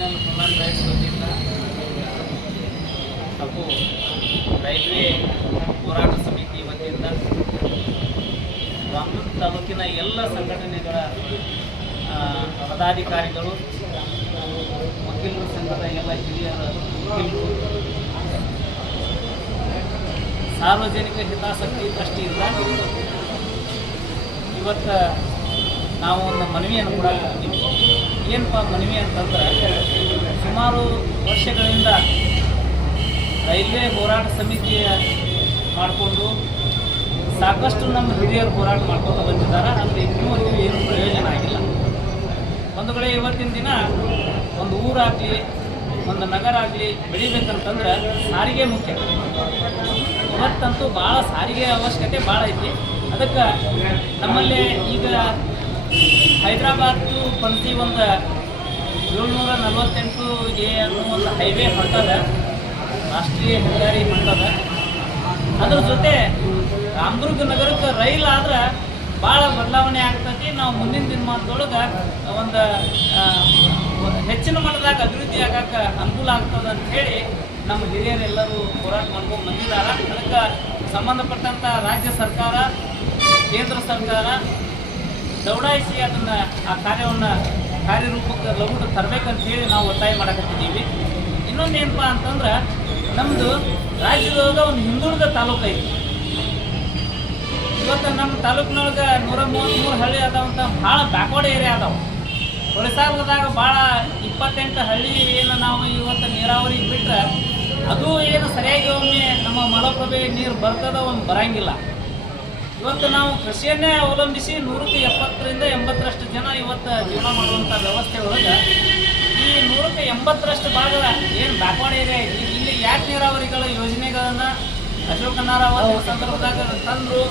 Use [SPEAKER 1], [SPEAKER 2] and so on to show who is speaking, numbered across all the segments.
[SPEAKER 1] National human rights ಗೊತ್ತಿಲ್ಲ ಹಾಗೂ railway ಹೋರಾಟ ಸಮಿತಿ ವತಿಯಿಂದ ರಾಮದುರ್ಗ ತಾಲೂಕಿನ ಎಲ್ಲ ಸಂಘಟನೆಗಳ ಪದಾಧಿಕಾರಿಗಳು, ವಕೀಲರ ಸಂಘದ ಎಲ್ಲ ಹಿರಿಯರ ವಕೀಲರು, ಸಾರ್ವಜನಿಕ ಹಿತಾಸಕ್ತಿ ದೃಷ್ಟಿಯಿಂದ ಇವತ್ತು ನಾವು ಒಂದು ಮನವಿಯನ್ನು ಕೂಡ ಏನಪ್ಪ ಮನವಿ ಅಂತಂದ್ರೆ, ಸುಮಾರು ವರ್ಷಗಳಿಂದ ರೈಲ್ವೆ ಹೋರಾಟ ಸಮಿತಿ ಮಾಡಿಕೊಂಡು ಸಾಕಷ್ಟು ನಮ್ಮ ಹಿರಿಯರು ಹೋರಾಟ ಮಾಡ್ಕೊಂಡು ಬಂದಿದ್ದಾರೆ. ಅಂದರೆ ಇನ್ನೂವರೆಗೂ ಏನು ಪ್ರಯೋಜನ ಆಗಿಲ್ಲ. ಒಂದು ಕಡೆ ಇವತ್ತಿನ ದಿನ ಒಂದು ಊರಾಗಲಿ, ಒಂದು ನಗರ ಆಗಲಿ ಬೆಳಿಬೇಕಂತಂದ್ರೆ ಸಾರಿಗೆ ಮುಖ್ಯ. ಇವತ್ತಂತೂ ಭಾಳ ಸಾರಿಗೆ ಅವಶ್ಯಕತೆ ಭಾಳ ಐತಿ. ಅದಕ್ಕೆ ನಮ್ಮಲ್ಲಿ ಈಗ ಹೈದರಾಬಾದ್ ಪಂಚಿ ಒಂದು ಏಳ್ನೂರ ನಲ್ವತ್ತೆಂಟು ಎ ಅನ್ನೋ ಒಂದು ಹೈವೇ ಹೊಂಟದ ರಾಷ್ಟ್ರೀಯ ಹೆದ್ದಾರಿ ಹೊಂಟದ ಅದ್ರ ಜೊತೆ ರಾಮದುರ್ಗ ನಗರಕ್ಕೆ ರೈಲ್ ಆದ್ರೆ ಭಾಳ ಬದಲಾವಣೆ ಆಗ್ತೈತಿ. ನಾವು ಮುಂದಿನ ದಿನಮಾನದೊಳಗೆ ಒಂದು ಹೆಚ್ಚಿನ ಮಟ್ಟದಾಗ ಅಭಿವೃದ್ಧಿ ಆಗಕ್ಕೆ ಅನುಕೂಲ ಆಗ್ತದೆ ಅಂತ ಹೇಳಿ ನಮ್ಮ ಹಿರಿಯರೆಲ್ಲರೂ ಹೋರಾಟ ಮಾಡ್ಕೊಂಡು ಬಂದಿದ್ದಾರೆ ಅದಕ್ಕೆ ಸಂಬಂಧಪಟ್ಟಂಥ ರಾಜ್ಯ ಸರ್ಕಾರ, ಕೇಂದ್ರ ಸರ್ಕಾರ ದೌಡಾಯಿಸಿ ಅದನ್ನು ಆ ಕಾರ್ಯವನ್ನು ಕಾರ್ಯರೂಪಕ್ಕೆ ಲಘು ತರಬೇಕಂತ ಹೇಳಿ ನಾವು ಒತ್ತಾಯ ಮಾಡಕತ್ತಿದ್ದೀವಿ. ಇನ್ನೊಂದು ಏನಪ್ಪ ಅಂತಂದ್ರೆ ನಮ್ಮದು ರಾಜ್ಯದೊಳಗೆ ಒಂದು ಹಿಂದುಳಿದ ತಾಲೂಕು ಐತಿ. ಇವತ್ತು ನಮ್ಮ ತಾಲೂಕಿನೊಳಗೆ ನೂರ ಮೂವತ್ತ್ಮೂರು ಹಳ್ಳಿ ಅದಾವಂತ ಭಾಳ ಬ್ಯಾಕ್ವರ್ಡ್ ಏರಿಯಾ ಅದಾವೆ. ಹೊಳಸಾಗದಾಗ ಭಾಳ ಇಪ್ಪತ್ತೆಂಟು ಹಳ್ಳಿ ಏನು ನಾವು ಇವತ್ತು ನೀರಾವರಿ ಬಿಟ್ಟರೆ ಅದು ಏನು ಸರಿಯಾಗಿ ಒಮ್ಮೆ ನಮ್ಮ ಮಲಪ್ರಭೆ ನೀರು ಬರ್ತದ ಒಂದು ಬರಂಗಿಲ್ಲ. ಇವತ್ತು ನಾವು ಕೃಷಿಯನ್ನೇ ಅವಲಂಬಿಸಿ ನೂರಕ್ಕೆ ಎಪ್ಪತ್ತರಿಂದ ಎಂಬತ್ತರಷ್ಟು ಜನ ಇವತ್ತು ಜೀವನ ಮಾಡುವಂಥ ವ್ಯವಸ್ಥೆ ಒಳಗೆ ಈ ನೂರಕ್ಕೆ ಎಂಬತ್ತರಷ್ಟು ಭಾಗದ ಏನು ಬ್ಯಾಕ್ವರ್ಡ್ ಏರಿಯಾ ಐತಿ ಇಲ್ಲಿ ಯಾಕೆ ನೀರಾವರಿಗಳ ಯೋಜನೆಗಳನ್ನು ಅಶೋಕ ಅವರ ಸಂದರ್ಭದಾಗ ತಂದರು?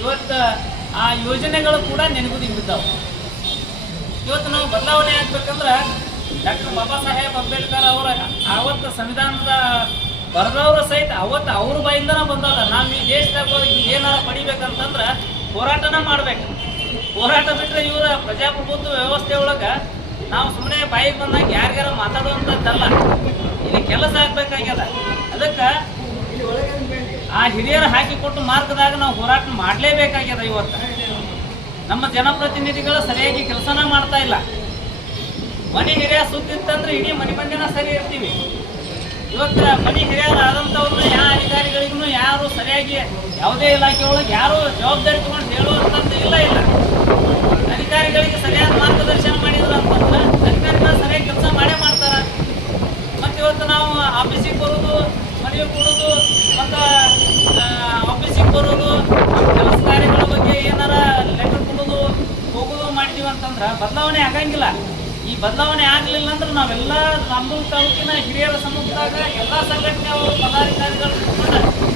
[SPEAKER 1] ಇವತ್ತು ಆ ಯೋಜನೆಗಳು ಕೂಡ ನೆನಗುದಿಗೆ ಬಿದ್ದಾವೆ. ಇವತ್ತು ನಾವು ಬದಲಾವಣೆ ಆಗ್ಬೇಕಂದ್ರೆ ಡಾಕ್ಟರ್ ಬಾಬಾ ಸಾಹೇಬ್ ಅಂಬೇಡ್ಕರ್ ಅವರ ಆವತ್ತು ಸಂವಿಧಾನದ ಬರೆದವ್ರ ಸಹಿತ ಅವತ್ತು ಅವ್ರ ಬಾಯಿಂದನ ಬಂದಲ್ಲ. ನಾವು ಈ ದೇಶದಾಗ ಏನಾರ ಪಡಿಬೇಕಂತಂದ್ರೆ ಹೋರಾಟನ ಮಾಡ್ಬೇಕು. ಹೋರಾಟ ಬಿಟ್ಟರೆ ಇವರ ಪ್ರಜಾಪ್ರಭುತ್ವ ವ್ಯವಸ್ಥೆ ಒಳಗೆ ನಾವು ಸುಮ್ಮನೆ ಬಾಯಿಗೆ ಬಂದಾಗ ಯಾರಿಗಾರ ಮಾತಾಡುವಂಥದ್ದಲ್ಲ ಇಲ್ಲಿ ಕೆಲಸ ಆಗ್ಬೇಕಾಗ್ಯದ. ಅದಕ್ಕೆ ಆ ಹಿರಿಯರು ಹಾಕಿಕೊಟ್ಟು ಮಾರ್ಗದಾಗ ನಾವು ಹೋರಾಟ ಮಾಡಲೇಬೇಕಾಗ್ಯದ ಇವತ್ತು. ನಮ್ಮ ಜನಪ್ರತಿನಿಧಿಗಳು ಸರಿಯಾಗಿ ಕೆಲಸನ ಮಾಡ್ತಾ ಇಲ್ಲ. ಮನೆ ಹಿರಿಯ ಸುತ್ತಿತ್ತಂದ್ರೆ ಇಡೀ ಮನೆ ಮಂದಿನ ಸರಿ ಇರ್ತೀವಿ. ಇವತ್ತು ಮನೆ ಹಿರಿಯರಾದಂಥವ್ರನ್ನ ಯಾವ ಅಧಿಕಾರಿಗಳಿಗೂ ಯಾರು ಸರಿಯಾಗಿ ಯಾವುದೇ ಇಲಾಖೆ ಒಳಗೆ ಯಾರು ಜವಾಬ್ದಾರಿ ತಗೊಂಡು ಹೇಳುವಂಥದ್ದು ಇಲ್ಲ ಇಲ್ಲ. ಅಧಿಕಾರಿಗಳಿಗೆ ಸರಿಯಾದ ಮಾರ್ಗದರ್ಶನ ಮಾಡಿದ್ರು ಅಂತಂದ್ರೆ ಅಧಿಕಾರಿಗಳು ಸರಿಯಾಗಿ ಕೆಲಸ ಮಾಡೇ ಮಾಡ್ತಾರೆ. ಮತ್ತು ಇವತ್ತು ನಾವು ಆಫೀಸಿಗೆ ಬರೋದು, ಮನೆಗೆ ಕೊಡೋದು, ಮತ್ತು ಆಫೀಸಿಗೆ ಬರೋದು, ಕೆಲಸ ಕಾರ್ಯಗಳ ಬಗ್ಗೆ ಏನಾರ ಲೆಟರ್ ಕೊಡೋದು, ಹೋಗೋದು ಮಾಡಿದೀವಿ ಅಂತಂದ್ರೆ ಬದಲಾವಣೆ ಆಗಂಗಿಲ್ಲ. ಈ ಬದಲಾವಣೆ ಆಗಲಿಲ್ಲ ಅಂದ್ರೆ ನಾವೆಲ್ಲ ರಾಮದುರ್ಗ ತಾಲೂಕಿನ ಹಿರಿಯರ ಸಮ್ಮುಖದಾಗ ಎಲ್ಲ ಸಂಘಟನೆಯವರು ಪದಾಧಿಕಾರಿಗಳು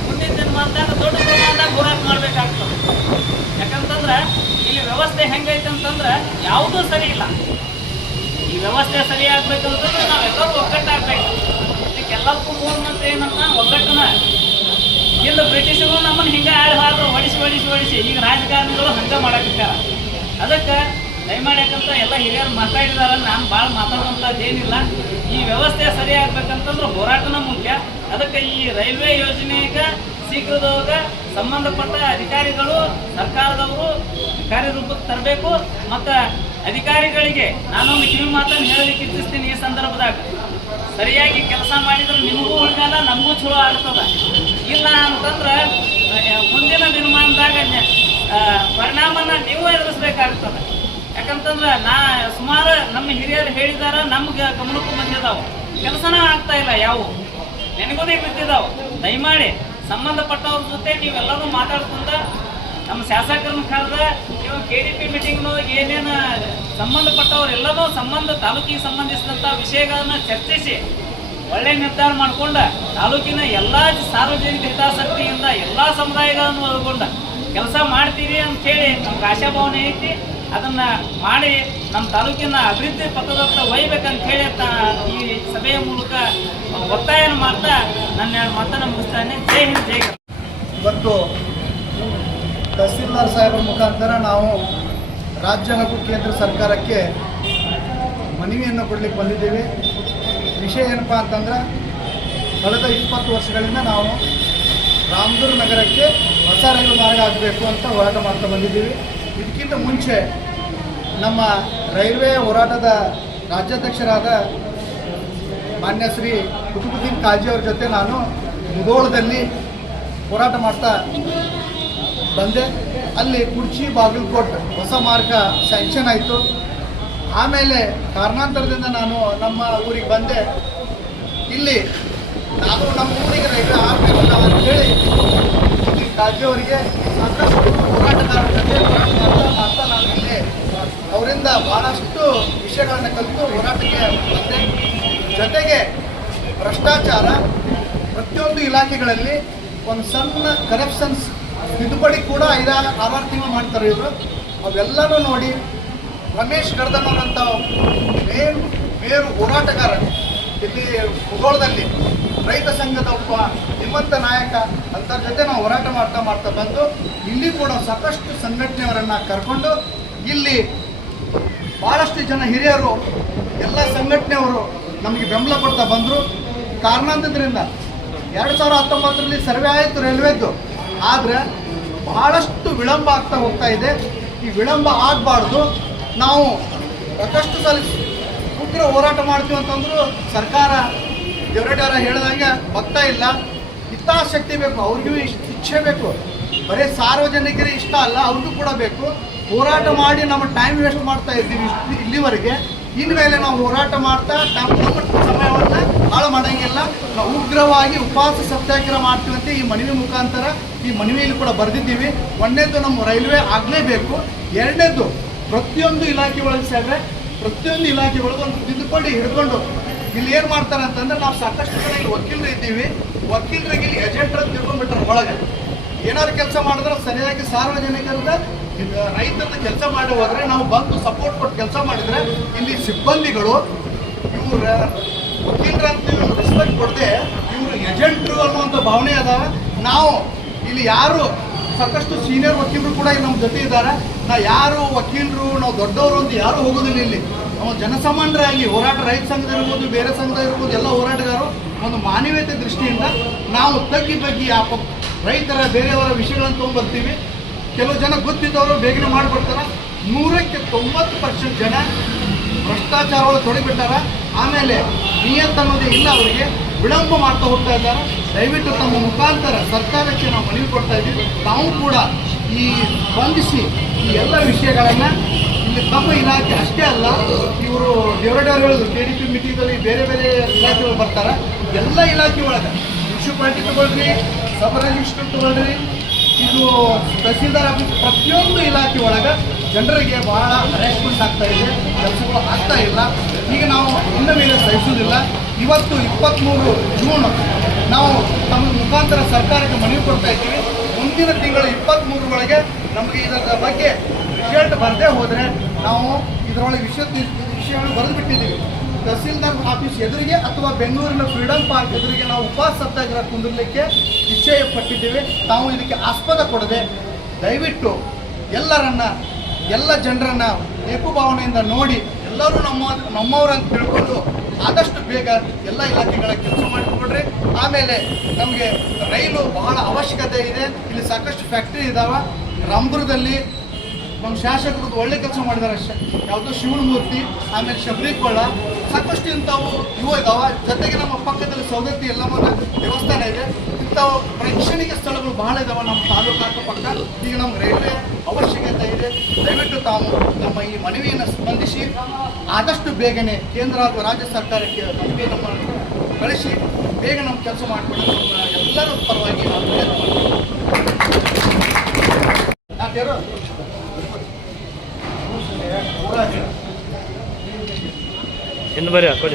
[SPEAKER 1] ಮುಂದಿನ ದಿನಮಾನದಾಗ ದೊಡ್ಡ ಪ್ರಮಾಣದಾಗ ಹೋರಾಟ ಮಾಡಬೇಕಾಗ್ತದೆ. ಯಾಕಂತಂದ್ರೆ ಇಲ್ಲಿ ವ್ಯವಸ್ಥೆ ಹೆಂಗೈತೆ ಅಂತಂದ್ರೆ ಯಾವುದೂ ಸರಿ ಇಲ್ಲ. ಈ ವ್ಯವಸ್ಥೆ ಸರಿ ಆಗ್ಬೇಕಂತಂದ್ರೆ ನಾವೆಲ್ಲರೂ ಒಗ್ಗಟ್ಟಾಗಬೇಕು ಇದಕ್ಕೆಲ್ಲಕ್ಕೂ ಮೂಲ ಮಂತ್ರಿ ಏನಂತ ಒಗ್ಗಟ್ಟನ. ಇಲ್ಲ ಬ್ರಿಟಿಷರು ನಮ್ಮನ್ನು ಹಿಂಗೆ ಆಳಿ ಹಾಡ್ರು, ಹೊಡಿಸಿ ಹೊಡಿಸಿ ಹೊಡಿಸಿ. ಈಗ ರಾಜಕಾರಣಿಗಳು ಹಂಗೆ ಮಾಡಕ್ಕಿಟ್ಟಾರ ಅದಕ್ಕೆ ದಯಮಾಡಿ ಯಾಕಂತ ಎಲ್ಲ ಹಿರಿಯರು ಮಾತಾಡಿದಾರಲ್ಲ ನಾನು ಭಾಳ ಮಾತಾಡುವಂಥದ್ದೇನಿಲ್ಲ ಈ ವ್ಯವಸ್ಥೆ ಸರಿ ಆಗ್ಬೇಕಂತಂದ್ರೆ ಹೋರಾಟನ ಮುಖ್ಯ. ಅದಕ್ಕೆ ಈ ರೈಲ್ವೆ ಯೋಜನೆಗೆ ಶೀಘ್ರದೊಳಗ ಸಂಬಂಧಪಟ್ಟ ಅಧಿಕಾರಿಗಳು, ಸರ್ಕಾರದವರು ಕಾರ್ಯರೂಪಕ್ಕೆ ತರಬೇಕು. ಮತ್ತು ಅಧಿಕಾರಿಗಳಿಗೆ ನಾನೊಂದು ಕಿವಿ ಮಾತನ್ನು ಹೇಳಲಿಕ್ಕೆ ಇಚ್ಛಿಸ್ತೀನಿ ಈ ಸಂದರ್ಭದಾಗ. ಸರಿಯಾಗಿ ಕೆಲಸ ಮಾಡಿದ್ರೆ ನಿಮಗೂ ಉಳಿಗಾಲ ನಮಗೂ ಚಲೋ ಆಗ್ತದ. ಇಲ್ಲ ಅಂತಂದ್ರೆ ಮುಂದಿನ ದಿನಮಾನದಾಗ ಪರಿಣಾಮನ ನೀವು ಎದುರಿಸ್ಬೇಕಾಗ್ತದೆ. ಯಾಕಂತಂದ್ರೆ ನಾ ಸುಮಾರು ನಮ್ಮ ಹಿರಿಯರು ಹೇಳಿದಾರ, ನಮ್ಗೆ ಗಮನಕ್ಕೂ ಬಂದಿದಾವ. ಕೆಲಸನ ಆಗ್ತಾ ಇಲ್ಲ ಯಾವ? ನೆನಗೋದೇ ಬಿದ್ದಿದಾವ. ದಯಮಾಡಿ ಸಂಬಂಧಪಟ್ಟವ್ರ ಜೊತೆ ನೀವೆಲ್ಲರೂ ಮಾತಾಡ್ಕೊಂಡ ನಮ್ಮ ಶಾಸಕರನ್ನ ಕರೆದ ನೀವು ಕೆ ಡಿ ಪಿ ಮೀಟಿಂಗ್ನೊಳಗೆ ಏನೇನು ಸಂಬಂಧಪಟ್ಟವ್ರು ಎಲ್ಲರೂ ಸಂಬಂಧ, ತಾಲೂಕಿಗೆ ಸಂಬಂಧಿಸಿದಂಥ ವಿಷಯಗಳನ್ನ ಚರ್ಚಿಸಿ ಒಳ್ಳೆ ನಿರ್ಧಾರ ಮಾಡಿಕೊಂಡ ತಾಲೂಕಿನ ಎಲ್ಲ ಸಾರ್ವಜನಿಕ ಹಿತಾಸಕ್ತಿಯಿಂದ ಎಲ್ಲ ಸಮುದಾಯಗಳನ್ನು ಒಳಗೊಂಡ ಕೆಲಸ ಮಾಡ್ತೀರಿ ಅಂತೇಳಿ ನಮ್ಗೆ ಆಶಾಭಾವನೆ ಐತಿ. ಅದನ್ನ ಮಾಡಿ ನಮ್ಮ ತಾಲೂಕಿನ ಅಭಿವೃದ್ಧಿ ಪಥದತ್ತ ಒಯ್ಬೇಕಂತ ಹೇಳಿ ಈ ಸಭೆಯ ಮೂಲಕ ಒತ್ತಾಯ ಮಾಡ್ತಾ ನನ್ನ ಮಾತನ್ನು ಮುಗಿಸ್ತಾನೆ. ಜೈ ಹಿಂದ್, ಜೈ
[SPEAKER 2] ಇವತ್ತು ತಹಸೀಲ್ದಾರ್ ಸಾಹೇಬರ ಮುಖಾಂತರ ನಾವು ರಾಜ್ಯ ಹಾಗೂ ಕೇಂದ್ರ ಸರ್ಕಾರಕ್ಕೆ ಮನವಿಯನ್ನು ಕೊಡಲಿಕ್ಕೆ ಬಂದಿದ್ದೀವಿ. ವಿಷಯ ಏನಪ್ಪ ಅಂತಂದ್ರೆ, ಕಳೆದ ಇಪ್ಪತ್ತು ವರ್ಷಗಳಿಂದ ನಾವು ರಾಮದುರ್ ನಗರಕ್ಕೆ ಹೊಸ ರೈಲು ಮಾರ್ಗ ಆಗಬೇಕು ಅಂತ ಹೋರಾಟ ಮಾಡ್ತಾ ಬಂದಿದ್ದೀವಿ. ಇದಕ್ಕಿಂತ ಮುಂಚೆ ನಮ್ಮ ರೈಲ್ವೆ ಹೋರಾಟದ ರಾಜ್ಯಾಧ್ಯಕ್ಷರಾದ ಮಾನ್ಯ ಶ್ರೀ ಕುತುಬುದ್ದೀನ್ ಕಾಜಿ ಅವ್ರ ಜೊತೆ ನಾನು ಮುಗೋಳದಲ್ಲಿ ಹೋರಾಟ ಮಾಡ್ತಾ ಬಂದೆ. ಅಲ್ಲಿ ಕುರ್ಚಿ, ಬಾಗಲಕೋಟ್ ಹೊಸ ಮಾರ್ಗ ಸ್ಯಾಂಕ್ಷನ್ ಆಯಿತು. ಆಮೇಲೆ ಕಾರಣಾಂತರದಿಂದ ನಾನು ನಮ್ಮ ಊರಿಗೆ ಬಂದೆ. ಇಲ್ಲಿ ನಾನು ನಮ್ಮ ಊರಿಗೆ ರೈಲ್ವೆ ಆಗಬೇಕು ಅಂತ ಹೇಳಿ ಕಾಜಿ ಅವರಿಗೆ ಸಾಕಷ್ಟು ಹೋರಾಟಗಾರರ ಜೊತೆ ಇಲ್ಲಿ ಅವರಿಂದ ಬಹಳಷ್ಟು ವಿಷಯಗಳನ್ನು ಕಲಿತು ಹೋರಾಟಕ್ಕೆ ಬಂದೆ. ಜೊತೆಗೆ ಭ್ರಷ್ಟಾಚಾರ ಪ್ರತಿಯೊಂದು ಇಲಾಖೆಗಳಲ್ಲಿ ಒಂದು ಸಣ್ಣ ಕರಪ್ಷನ್ಸ್ ತಿದ್ದುಪಡಿ ಕೂಡ ಐದಾರು, ಆರಾರು ತಿಂಗಳು ಮಾಡ್ತಾರೆ ಇವರು. ಅವೆಲ್ಲನೂ ನೋಡಿ ರಮೇಶ್ ಗರ್ದನ್ ಅವರಂಥ ಮೇರು ಮೇರು ಹೋರಾಟಗಾರ ಇಲ್ಲಿ ಭೂಗೋಳದಲ್ಲಿ. ರೈತ ಸಂಘದ ಒಬ್ಬ ನಿಮ್ಮಂತ ನಾಯಕ ಅಂತ ಜೊತೆ ನಾವು ಹೋರಾಟ ಮಾಡ್ತಾ ಮಾಡ್ತಾ ಬಂದು, ಇಲ್ಲಿ ಕೂಡ ಸಾಕಷ್ಟು ಸಂಘಟನೆಯವರನ್ನು ಕರ್ಕೊಂಡು, ಇಲ್ಲಿ ಭಾಳಷ್ಟು ಜನ ಹಿರಿಯರು, ಎಲ್ಲ ಸಂಘಟನೆಯವರು ನಮಗೆ ಬೆಂಬಲ ಕೊಡ್ತಾ ಬಂದರು. ಕಾರಣಾಂತರದಿಂದ ಎರಡು ಸಾವಿರ ಹತ್ತೊಂಬತ್ತರಲ್ಲಿ ಸರ್ವೆ ಆಯಿತು ರೈಲ್ವೆದ್ದು ಆದರೆ ಬಹಳಷ್ಟು ವಿಳಂಬ ಆಗ್ತಾ ಹೋಗ್ತಾ ಇದೆ. ಈ ವಿಳಂಬ ಆಗಬಾರ್ದು. ನಾವು ಸಾಕಷ್ಟು ಸಲ ಉಗ್ರ ಹೋರಾಟ ಮಾಡ್ತೀವಿ ಅಂತಂದ್ರು ಸರ್ಕಾರ ದೇವರಡ್ಡವರ ಹೇಳಿದಂಗೆ ಭಕ್ತ ಇಲ್ಲ. ಹಿತಾಸಕ್ತಿ ಬೇಕು, ಅವ್ರಿಗೂ ಇಷ್ಟ ಇಚ್ಛೆ ಬೇಕು. ಬರೀ ಸಾರ್ವಜನಿಕರಿಗೆ ಇಷ್ಟ ಅಲ್ಲ, ಅವ್ರಿಗೂ ಕೂಡ ಬೇಕು. ಹೋರಾಟ ಮಾಡಿ ನಮ್ಮ ಟೈಮ್ ವೇಸ್ಟ್ ಮಾಡ್ತಾ ಇದ್ದೀವಿ ಇಲ್ಲಿವರೆಗೆ. ಇನ್ಮೇಲೆ ನಾವು ಹೋರಾಟ ಮಾಡ್ತಾ ಸಮಯವನ್ನು ಹಾಳು ಮಾಡೋಂಗಿಲ್ಲ. ನಾವು ಉಗ್ರವಾಗಿ ಉಪವಾಸ ಸತ್ಯಾಗ್ರಹ ಮಾಡ್ತೀವಂತೆ ಈ ಮನವಿ ಮುಖಾಂತರ ಈ ಮನವಿಯಲ್ಲಿ ಕೂಡ ಬರೆದಿದ್ದೀವಿ. ಒಂದನೇದು ನಮ್ಮ ರೈಲ್ವೆ ಆಗಲೇಬೇಕು. ಎರಡನೇದು ಪ್ರತಿಯೊಂದು ಇಲಾಖೆ ಒಳಗೆ ಸೇರಿದ್ರೆ ಪ್ರತಿಯೊಂದು ಇಲಾಖೆ ಒಳಗೆ ಒಂದು ತಿದ್ದುಪಡಿ ಹಿಡ್ಕೊಂಡು ಇಲ್ಲಿ ಏನು ಮಾಡ್ತಾರೆ ಅಂತಂದ್ರೆ ನಾವು ಸಾಕಷ್ಟು ಜನ ಇಲ್ಲಿ ವಕೀಲರು ಇದ್ದೀವಿ. ವಕೀಲರಿಗೆ ಇಲ್ಲಿ ಏಜೆಂಟ್ರ ತಿಳ್ಕೊಂಡ್ಬಿಟ್ರೆ ಒಳಗೆ. ಏನಾದ್ರು ಕೆಲಸ ಮಾಡಿದ್ರೆ ಸರಿಯಾಗಿ ಸಾರ್ವಜನಿಕರದ ರೈತರ ಕೆಲಸ ಮಾಡಿ ಹೋದ್ರೆ ನಾವು ಬಂದು ಸಪೋರ್ಟ್ ಕೊಟ್ಟು ಕೆಲಸ ಮಾಡಿದ್ರೆ ಇಲ್ಲಿ ಸಿಬ್ಬಂದಿಗಳು ಇವ್ರ ವಕೀಲರಂತ ರೆಸ್ಪೆಕ್ಟ್ ಕೊಡದೆ ಇವರು ಏಜೆಂಟ್ರು ಅನ್ನುವಂಥ ಭಾವನೆ ಅದ. ನಾವು ಇಲ್ಲಿ ಯಾರು ಸಾಕಷ್ಟು ಸೀನಿಯರ್ ವಕೀಲರು ಕೂಡ ಇಲ್ಲಿ ನಮ್ಮ ಜೊತೆ ಇದ್ದಾರೆ. ನಾ ಯಾರು ವಕೀಲರು, ನಾವು ದೊಡ್ಡವರು ಅಂತ ಯಾರು ಹೋಗೋದಿಲ್ಲ ಇಲ್ಲಿ. ನಾವು ಜನಸಾಮಾನ್ಯರಾಗಿ ಹೋರಾಟ, ರೈತ ಸಂಘದ ಇರ್ಬೋದು, ಬೇರೆ ಸಂಘದ ಇರ್ಬೋದು, ಎಲ್ಲ ಹೋರಾಟಗಾರರು ಒಂದು ಮಾನವೀಯತೆ ದೃಷ್ಟಿಯಿಂದ ನಾವು ತಗ್ಗಿ ಬಗ್ಗಿ ಆ ರೈತರ, ಬೇರೆಯವರ ವಿಷಯಗಳನ್ನು ತೊಗೊಂಡ್ಬರ್ತೀವಿ. ಕೆಲವು ಜನ ಗೊತ್ತಿದ್ದವರು ಬೇಗನೆ ಮಾಡಿಬಿಡ್ತಾರೆ ನೂರಕ್ಕೆ ತೊಂಬತ್ತು ಪರ್ಸೆಂಟ್ ಜನ ಭ್ರಷ್ಟಾಚಾರವನ್ನು ತೊಡಗಿಬಿಟ್ಟಾರ ಆಮೇಲೆ ನಿಯಂತ್ರಣದೇ ಇಲ್ಲ ಅವರಿಗೆ. ವಿಳಂಬ ಮಾಡ್ತಾ ಹೋಗ್ತಾ ಇದ್ದಾರೆ. ದಯವಿಟ್ಟು ತಮ್ಮ ಮುಖಾಂತರ ಸರ್ಕಾರಕ್ಕೆ ನಾವು ಮನವಿ ಕೊಡ್ತಾ ಇದ್ದೀವಿ. ನಾವು ಕೂಡ ಈ ಸ್ಪಂದಿಸಿ ಈ ಎಲ್ಲ ವಿಷಯಗಳನ್ನು ತಮ್ಮ ಇಲಾಖೆ. ಅಷ್ಟೇ ಅಲ್ಲ, ಇವರು ದೇವರಡವ್ರು ಹೇಳೋದು ಕೆ ಡಿ ಪಿ ಮೀಟಿಂಗಲ್ಲಿ ಬೇರೆ ಬೇರೆ ಇಲಾಖೆಗಳು ಬರ್ತಾರೆ. ಎಲ್ಲ ಇಲಾಖೆ ಒಳಗೆ. ಮುನ್ಸಿಪಾಲ್ಟಿ ತಗೊಳ್ರಿ ಸಬ್ ರಿಜಿಸ್ಟರ್ ತಗೊಳ್ರಿ, ಇದು ತಹಸೀಲ್ದಾರ್ ಆಫೀಸ್, ಪ್ರತಿಯೊಂದು ಇಲಾಖೆ ಒಳಗೆ ಜನರಿಗೆ ಬಹಳ ಹರಾಸ್ಮೆಂಟ್ ಆಗ್ತಾ ಇದೆ, ಕೆಲಸಗಳು ಆಗ್ತಾ ಇಲ್ಲ. ಈಗ ನಾವು ಇನ್ನ ಮೇಲೆ ಸಹಿಸೋದಿಲ್ಲ ಇವತ್ತು ಇಪ್ಪತ್ತ್ಮೂರು ಜೂನ್ ನಾವು ತಮ್ಮ ಮುಖಾಂತರ ಸರ್ಕಾರಕ್ಕೆ ಮನವಿ ಕೊಡ್ತಾ ಇದ್ದೀವಿ. ಮುಂದಿನ ತಿಂಗಳು ಇಪ್ಪತ್ತ್ಮೂರರೊಳಗೆ ನಮಗೆ ಇದರ ಬಗ್ಗೆ ರಿಸಲ್ಟ್ ಬರದೇ ಹೋದರೆ ನಾವು ಇದರೊಳಗೆ ವಿಷಯ ವಿಷಯಗಳು ಬರೆದು ಬಿಟ್ಟಿದ್ದೀವಿ ತಹಸೀಲ್ದಾರ್ ಆಫೀಸ್ ಎದುರಿಗೆ ಅಥವಾ ಬೆಂಗಳೂರಿನ ಫ್ರೀಡಂ ಪಾರ್ಕ್ ಎದುರಿಗೆ ನಾವು ಉಪವಾಸ ಸತ್ಯಾಗ್ರಹ ಕುಂದಿರಲಿಕ್ಕೆ ಇಚ್ಛೆ ಪಟ್ಟಿದ್ದೇವೆ. ನಾವು ಇದಕ್ಕೆ ಆಸ್ಪದ ಕೊಡದೆ ದಯವಿಟ್ಟು ಎಲ್ಲರನ್ನ, ಎಲ್ಲ ಜನರನ್ನ ಏಕಭಾವನೆಯಿಂದ ನೋಡಿ ಎಲ್ಲರೂ ನಮ್ಮ, ನಮ್ಮವರಂತ ತಿಳ್ಕೊಂಡು ಆದಷ್ಟು ಬೇಗ ಎಲ್ಲ ಇಲಾಖೆಗಳ ಕೆಲಸ ಮಾಡಿಕೊಡ್ರಿ. ಆಮೇಲೆ ನಮಗೆ ರೈಲು ಬಹಳ ಅವಶ್ಯಕತೆ ಇದೆ. ಇಲ್ಲಿ ಸಾಕಷ್ಟು ಫ್ಯಾಕ್ಟ್ರಿ ಇದಾವೆ. ರಾಮದುರ್ಗದಲ್ಲಿ ನಮ್ಮ ಶಾಸಕರು ಒಳ್ಳೆ ಕೆಲಸ ಮಾಡಿದ್ದಾರೆ ಅಷ್ಟೇ. ಯಾವುದು ಶಿವನಮೂರ್ತಿ ಆಮೇಲೆ ಶಬರಿಕೊಳ್ಳ ಸಾಕಷ್ಟು ಇಂಥವು ಇವು ಇದಾವ. ಜೊತೆಗೆ ನಮ್ಮ ಪಕ್ಕದಲ್ಲಿ ಸೌದತ್ತಿ ಎಲ್ಲಮ್ಮನ ದೇವಸ್ಥಾನ ಇದೆ. ಇಂಥವು ಪ್ರೇಕ್ಷಣೀಯ ಸ್ಥಳಗಳು ಬಹಳ ಇದಾವೆ ನಮ್ಮ ತಾಲೂಕು ಅಕ್ಕಪಕ್ಕ ಈಗ ನಮ್ಮ ರೈಲ್ವೆ ಅವಶ್ಯಕತೆ ಇದೆ. ದಯವಿಟ್ಟು ತಾವು ನಮ್ಮ ಈ ಮನವಿಯನ್ನು ಸ್ಪಂದಿಸಿ, ಆದಷ್ಟು ಬೇಗನೆ ಕೇಂದ್ರ ಹಾಗೂ ರಾಜ್ಯ ಸರ್ಕಾರಕ್ಕೆ ಮನವಿ ನಮ್ಮನ್ನು ಕಳಿಸಿ, ಬೇಗ ನಮ್ಮ ಕೆಲಸ ಮಾಡಿಕೊಂಡು ನಮ್ಮ ಎಲ್ಲರ ಪರವಾಗಿ ನಾವು ಪ್ರಯತ್ನ. ಯಾರು
[SPEAKER 3] ಹಿಂದೆ ಬರ್ರಿ ಹಾಕೋಜ